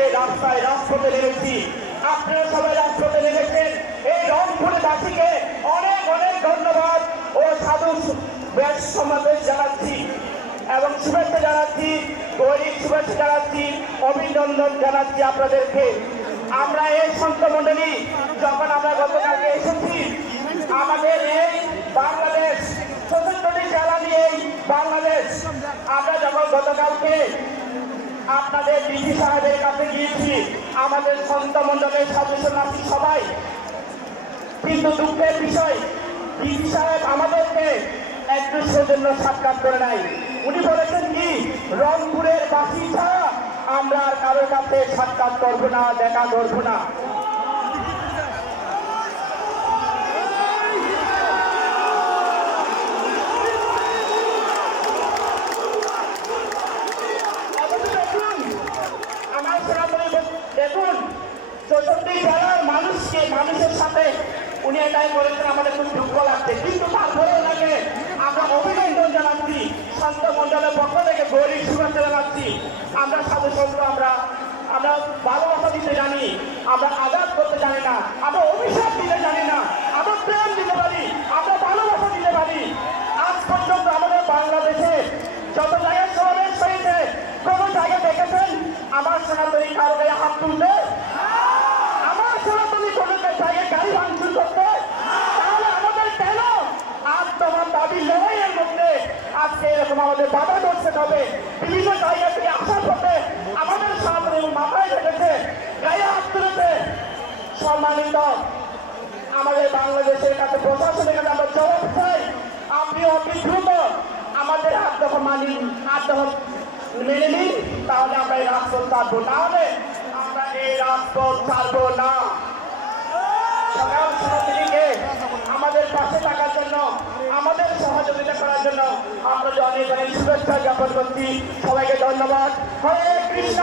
সবাই রাজপথে নেমেছি আপনারা সবাই রাজপথে নেমেছেন এই রংপুরবাসীকে অনেক অনেক ধন্যবাদ। ও সাধু বেশ সমাবেশ জানাচ্ছি এবং শুভেচ্ছা জানাচ্ছি গৈরিক শুভেচ্ছা জানাচ্ছি, অভিনন্দন জানাচ্ছি আপনাদেরকে। আমরা এই সন্ত মণ্ডলী যখন আমরা গতকালকে এসেছি, আমাদের এই বাংলাদেশ চতুর্থটি জেলা নিয়ে বাংলাদেশ, আমরা যখন গতকালকে আপনাদের ডিসি সাহেবের কাছে আমাদের সন্ত মণ্ডলের সদস্য নাতি সবাই। কিন্তু দুঃখের বিষয়, ডিসি সাহেব আমাদেরকে একটু জন্য সাক্ষাৎ করে নাই। উনি বলেছেন কি, রংপুরের বাসি ছাড়া আমরা আর কারোর কাছে সাক্ষাৎ করব না, দেখা করব না। জেলার মানুষকে, মানুষের সাথে উনি এটাই বলেছেন, আমাদের খুব দুঃখ লাগছে। কিন্তু তারপরে ওনাকে আমরা অভিনন্দন জানাচ্ছি, শান্ত মন্ডলের পক্ষ থেকে গরিব শুভেচ্ছা জানাচ্ছি। আমরা সাধু সন্ত, আমরা আমরা ভালোবাসা দিতে জানি, আমরা আজাদ করতে জানি না, আমরা অভিশাপ দিতে জানি না, আমরা প্রেম দিতে পারি, আমরা ভালোবাসা দিতে পারি। আজ পর্যন্ত আমাদের বাংলাদেশে যত জায়গায় সমাবেশ হয়েছে কোন জায়গায় দেখেছেন, আমার সনাতনী কারও গায়ে হাত তুলতে আমার সনাতনী কোনো জায়গায় গাড়ি ভাঙচুর করতে তাহলে আমাদের কেন আজ তোমার দাবি লড়াইয়ের মধ্যে আজকে এরকম আমাদের বাধা করতে হবে বিভিন্ন জায়গা থেকে আসার পথে আমাদের সনাতনী মাথায় রেখেছে গায়ে হাত তুলেছে। সম্মানিত আমাদের বাংলাদেশের কাছে প্রশাসনের কাছে আমরা জবাব চাই। আপনি অতি দ্রুত আমাদের হাত যখন মানি, হাত যখন মেনে নিন, তাহলে আমরা এই রাজপথ ছাড়বো। নাহলে আমরা এই রাজপথ ছাড়বো না। সকাল আমাদের পাশে থাকার জন্য, আমাদের সহযোগিতা করার জন্য জ্ঞাপন করছি। সবাইকে ধন্যবাদ। হরে কৃষ্ণ!